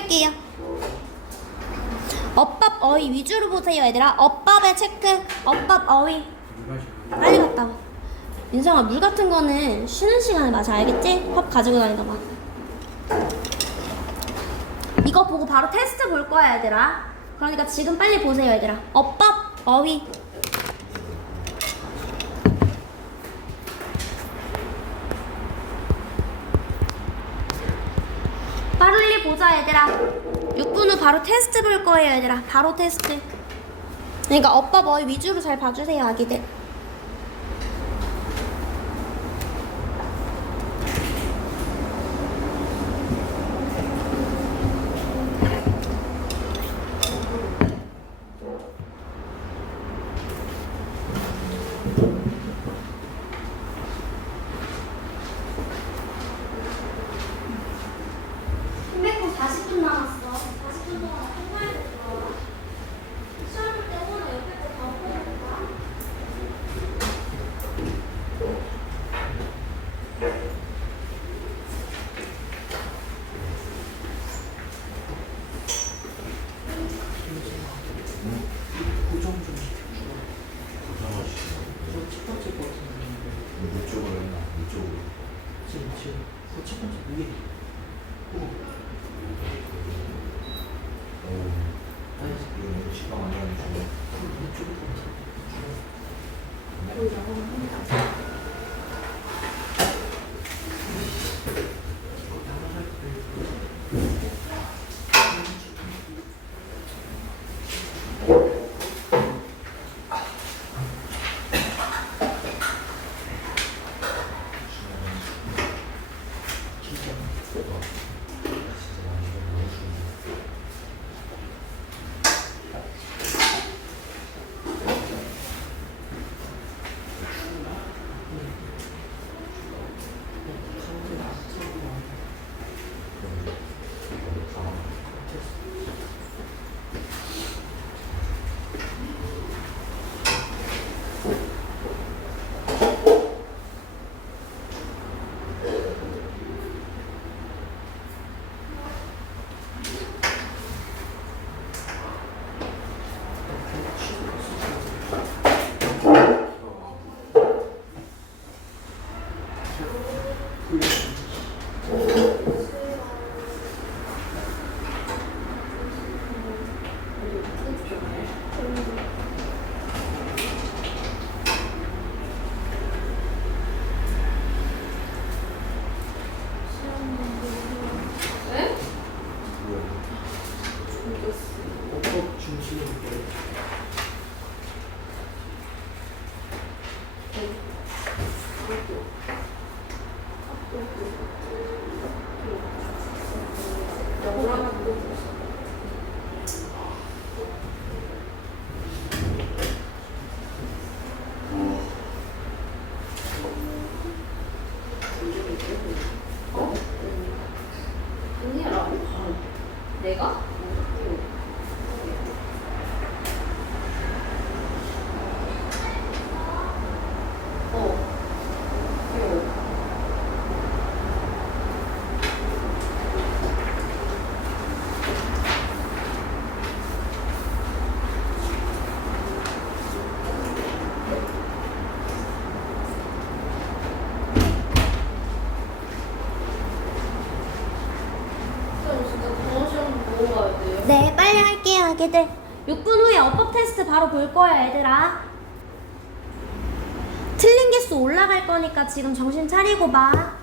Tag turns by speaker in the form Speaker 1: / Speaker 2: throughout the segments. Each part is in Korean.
Speaker 1: 할게요. 어밥 어휘 위주로 보세요, 얘들아. 어밥의 체크. 어밥 어휘. 빨리 갔다 와. 민성아, 물 같은 거는 쉬는 시간에 마셔, 알겠지? 컵 가지고 다니다 봐. 이거 보고 바로 테스트 볼 거야, 얘들아. 그러니까 지금 빨리 보세요, 얘들아. 어밥 어휘. 빨리 보자 얘들아. 6분 후 바로 테스트 볼 거예요 얘들아. 바로 테스트. 그러니까 오빠 머리 위주로 잘 봐주세요 아기들 컴백후 40분 남았어 40분 동안 끝나야 될 거야 시험 볼때 호나 옆에 거다 보여줄까?
Speaker 2: 고정 좀 시켜주라. 저첫 번째 버튼인데
Speaker 3: 이쪽으로 했나? 이쪽으로.
Speaker 2: 지금 지금 그첫 번째 위에. 오,
Speaker 3: 오,
Speaker 2: 아니
Speaker 3: 이거 시간 안 주네.
Speaker 2: 이쪽에 버튼.
Speaker 3: 진짜
Speaker 1: 아기들 6분 후에 어법 테스트 바로 볼 거야 얘들아. 틀린 개수 올라갈 거니까 지금 정신 차리고 봐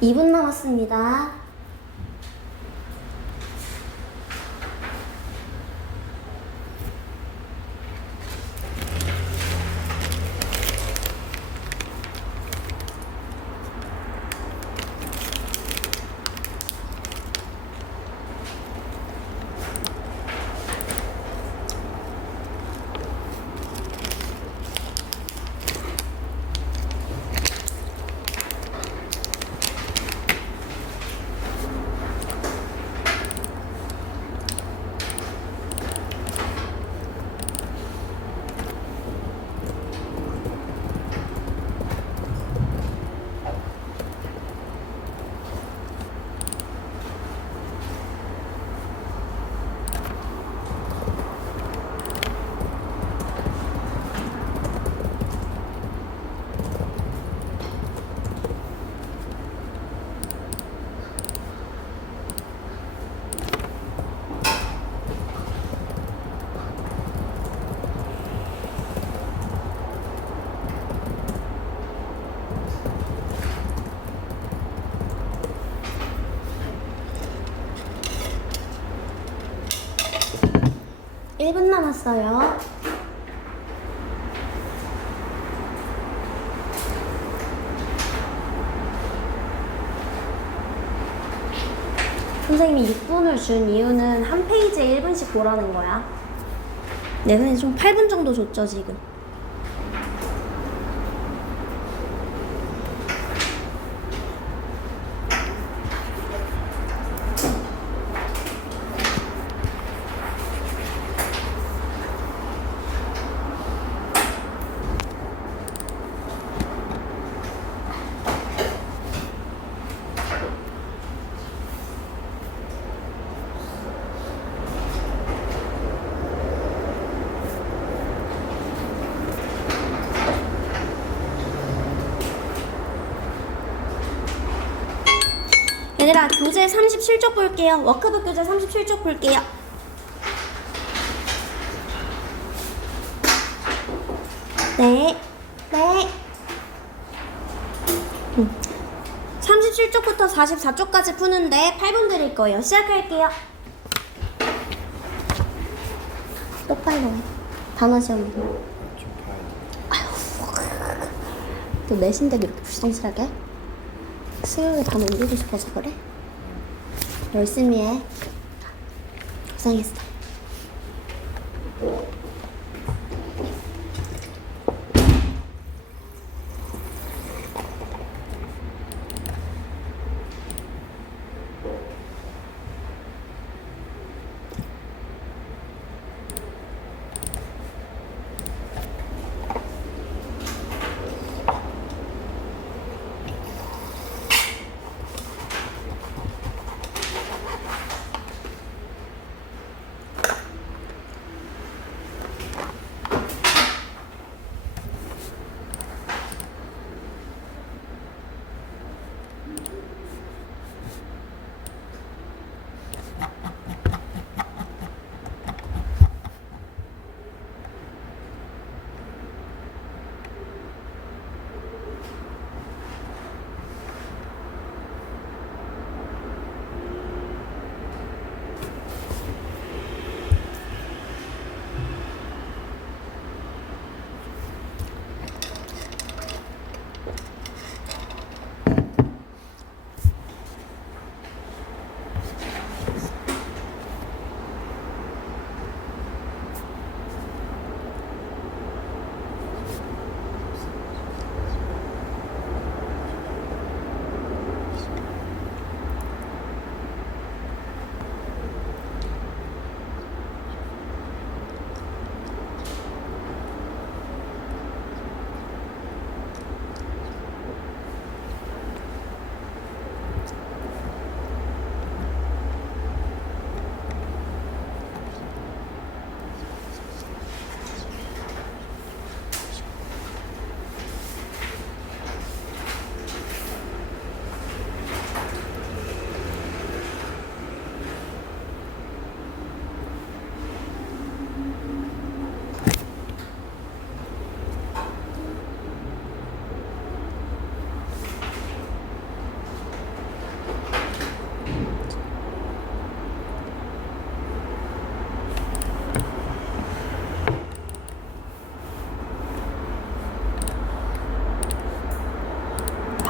Speaker 1: 2분 남았습니다. 일분 남았어요. 선생님이 6분을 준 이유는 한 페이지에 1분씩 보라는 거야. 내 눈에 좀 8분 정도 줬죠, 지금. 얘들아, 교재 37쪽 볼게요. 워크북 교재 37쪽 볼게요. 네. 네. 음. 37쪽부터 44쪽까지 푸는데 8분 드릴 거예요. 시작할게요. 똑바로 해. 단어 시험. 또 내신데도 이렇게 불성실하게? 수요일 밤에 울리고 싶어서 그래? 열심히 해. 고생했어.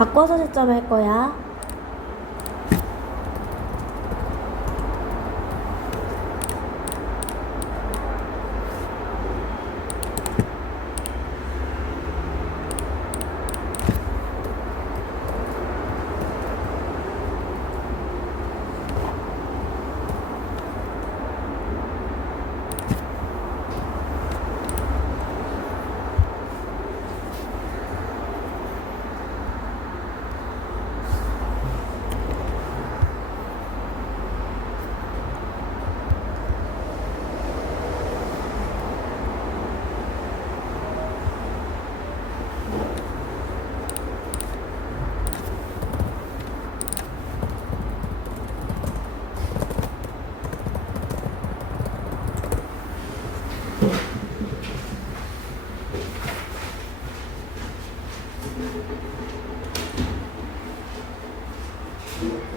Speaker 1: 바꿔서 채점할 거야. Thank you.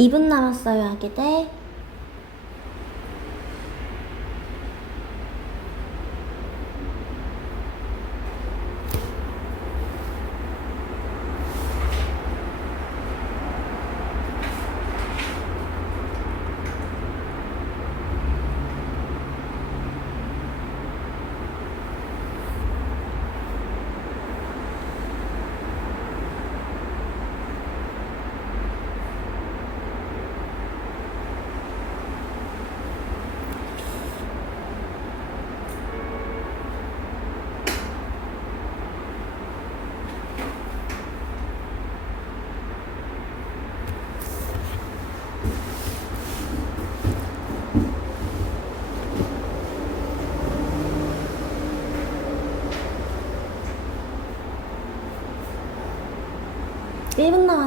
Speaker 1: 2분 남았어요 하게 돼 네.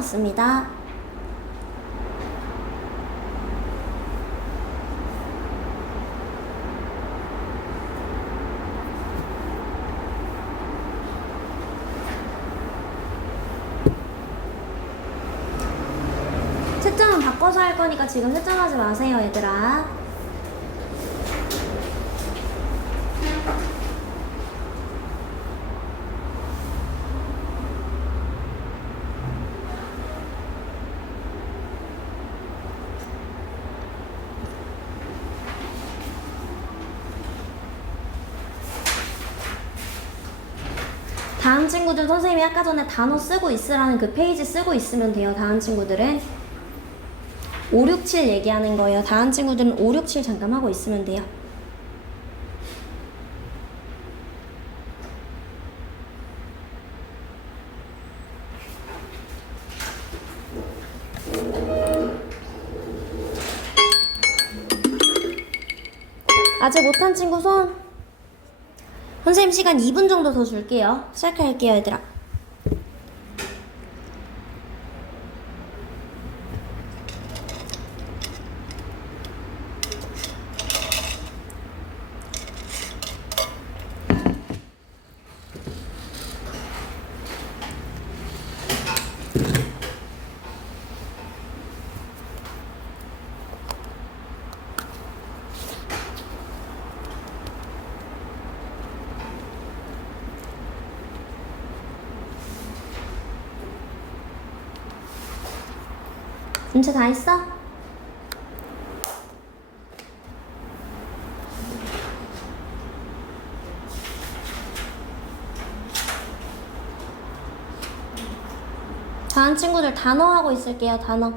Speaker 1: 남았습니다. 채점은 바꿔서 할 거니까 지금 채점하지 마세요, 얘들아. 다음 친구들 선생님이 아까 전에 단어 쓰고 있으라는 그 페이지 쓰고 있으면 돼요. 다음 친구들은 5, 6, 7 얘기하는 거예요. 다음 친구들은 5, 6, 7 잠깐 하고 있으면 돼요. 아직 못한 친구 손. 선생님 시간 2분 정도 더 줄게요. 시작할게요, 얘들아. 문제 다 했어? 다음 친구들 단어 하고 있을게요, 단어.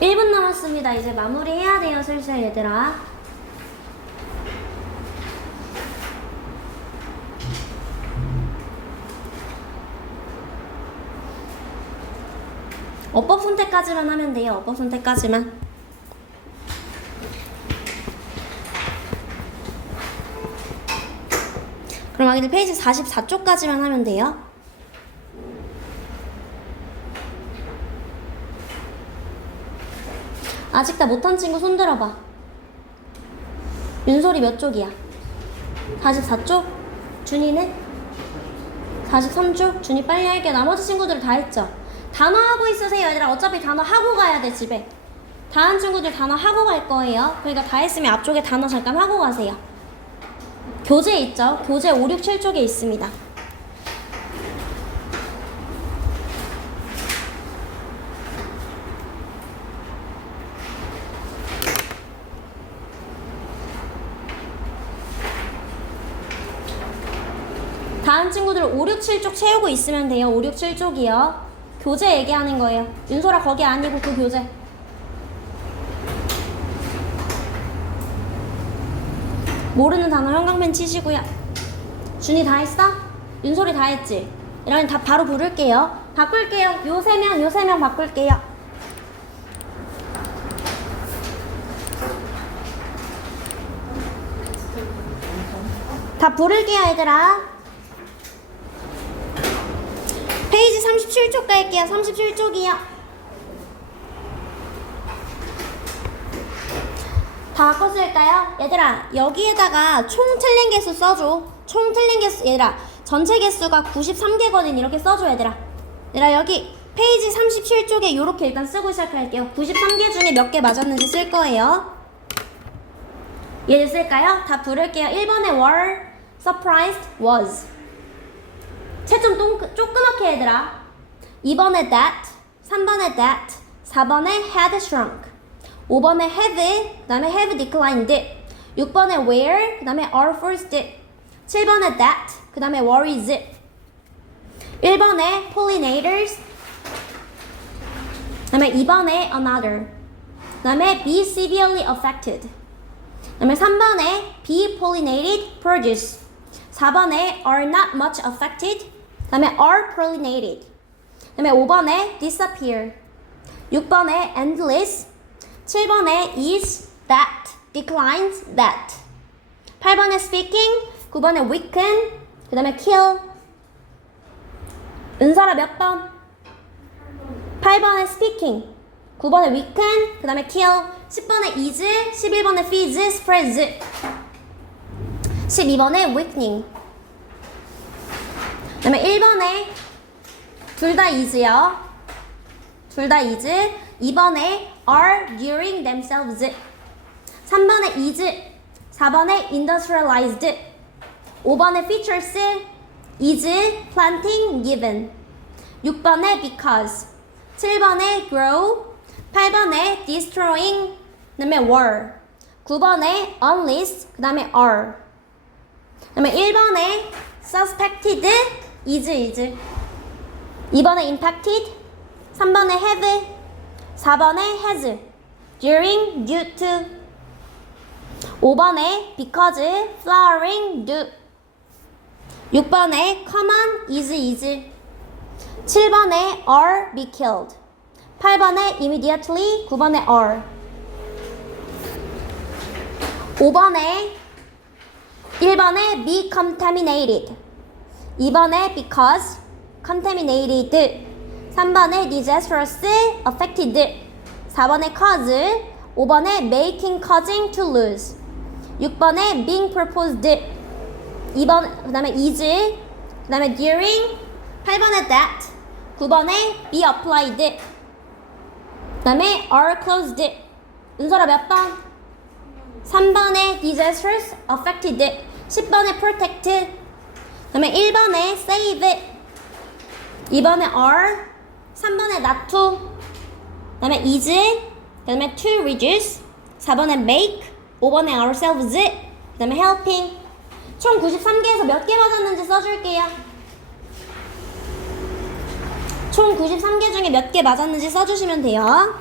Speaker 1: 일분 남았습니다. 이제 마무리해야 돼요, 슬슬 얘들아. 어법 선택까지만 하면 돼요. 어법 선택까지만. 그럼 아기들 페이지 44쪽까지만 하면 돼요. 아직 다 못한 친구 손 들어봐. 윤솔이 몇 쪽이야? 44쪽? 준이는? 43쪽? 준이 빨리 할게. 나머지 친구들 다 했죠? 단어 하고 있으세요, 얘들아. 어차피 단어 하고 가야 돼, 집에. 다른 친구들 단어 하고 갈 거예요. 그러니까 다 했으면 앞쪽에 단어 잠깐 하고 가세요. 교재 있죠? 교재 5, 6, 7쪽에 있습니다. 다음 친구들 5, 6, 7쪽 채우고 있으면 돼요. 5, 6, 7쪽이요. 교재 얘기하는 거예요. 윤소라 거기 아니고 그 교재. 모르는 단어 형광펜 치시고요. 준이 다 했어? 윤솔이 다 했지? 이러면 다 바로 부를게요. 바꿀게요. 요 세 명, 요 세 명 바꿀게요. 다 부를게요, 얘들아. 페이지 37쪽 갈게요. 37쪽이요. 다 바꿔줄까요? 얘들아, 여기에다가 총 틀린 개수 써줘. 총 틀린 개수, 얘들아. 전체 개수가 93개거든. 이렇게 써줘, 얘들아. 얘들아, 여기 페이지 37쪽에 이렇게 일단 쓰고 시작할게요. 93개 중에 몇 개 맞았는지 쓸 거예요. 얘를 쓸까요? 다 부를게요. 1번에 were, surprised, was. 채점 똥, 조그맣게 얘들아. 2번에 that, 3번에 that, 4번에 had shrunk. 5번에 have, 그 다음에 have declined. 6번에 where, 그 다음에 are forced. 7번에 that, 그 다음에 worries. 1번에 pollinators, 그 다음에 2번에 another. 그 다음에 be severely affected. 그 다음에 3번에 be pollinated, produce. 4번에 are not much affected. 그 다음에 are pollinated. 그 다음에 5번에 disappear. 6번에 endless. 7번에 is, that, declines, that. 8번에 speaking. 9번에 weaken. 그 다음에 kill. 은설아 몇 번? 8번에 speaking. 9번에 weaken. 그 다음에 kill. 10번에 is. 11번에 feeds, spreads. 12번에 weakening. 그 다음에 1번에 둘 다 is요. 둘 다 is. 2번에 are during themselves. 3번에 is. 4번에 industrialized. 5번에 features. is planting given. 6번에 because 7번에 grow 8번에 destroying 그 다음에 war 9번에 unless 그 다음에 are 그 다음에 1번에 suspected is is 2번에 impacted 3번에 have 4번에 has during due to 5번에 because flowering do 6번에 common is is 7번에 are be killed 8번에 immediately 9번에 are 5번에 1번에 be contaminated 2번에 because contaminated 3번에 disastrous affected 4번에 cause 5번에 making causing to lose 6번에 being proposed 2번 그 다음에 is 그 다음에 during 8번에 that 9번에 be applied 그 다음에 are closed 은설아 몇 번? 3번에 disastrous affected 10번에 protect 그 다음에 1번에 save 2번에 are 3번에 not to 그 다음에 is 그 다음에 to reduce 4번에 make 5번에 ourselves 그 다음에 helping. 총 93개에서 몇 개 맞았는지 써줄게요. 총 93개 중에 몇 개 맞았는지 써주시면 돼요